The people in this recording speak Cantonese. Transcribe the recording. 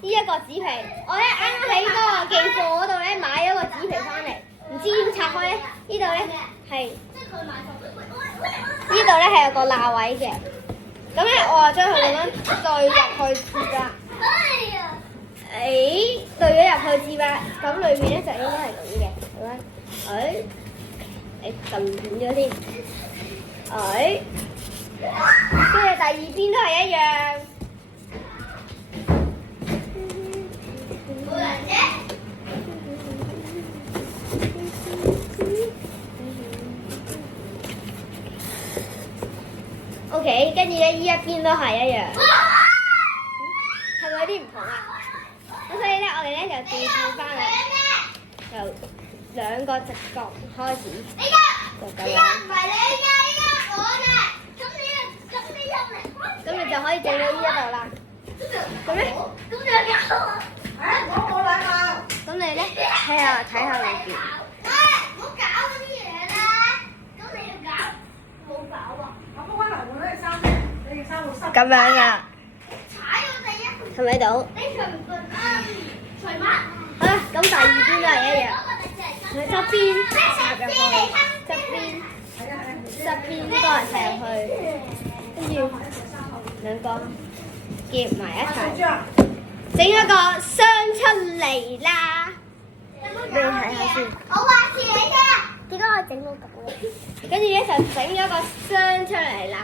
呢一個紙皮，我咧啱啱喺嗰個寄貨嗰度咧買咗個紙皮翻嚟，唔知點拆開咧？呢度咧係有個罅位嘅，咁咧我就將佢咁樣對入去接啦。對咗入去接啦，咁裏面咧就應該係咁嘅，係咪？你撳斷咗先，跟住第二邊都係一樣。OK， 跟住咧呢一邊都係一樣，係咪有啲唔同啊？咁所以咧，我哋咧就調轉翻啦，由兩個直角開始，就咁樣。唔係你㗎，依家我嘅。咁你就可以整到呢一度啦。咁咧？咁你搞啊？我冇禮貌。咁你咧睇下裏邊。唔好搞嗰啲嘢啦！咁你要搞，冇搞啊！咁可能會咧衫，你件衫會濕。咁樣㗎。踩到第一。係咪到？你除唔除啊？除乜？好啦，咁第二邊都係一樣。喺側邊插入去，側邊都係插入去，跟住兩個夾埋一齊，整咗個箱出嚟啦！你睇下先。我話住你聽，點解我整到咁嘅？跟住咧就整咗個箱出嚟啦。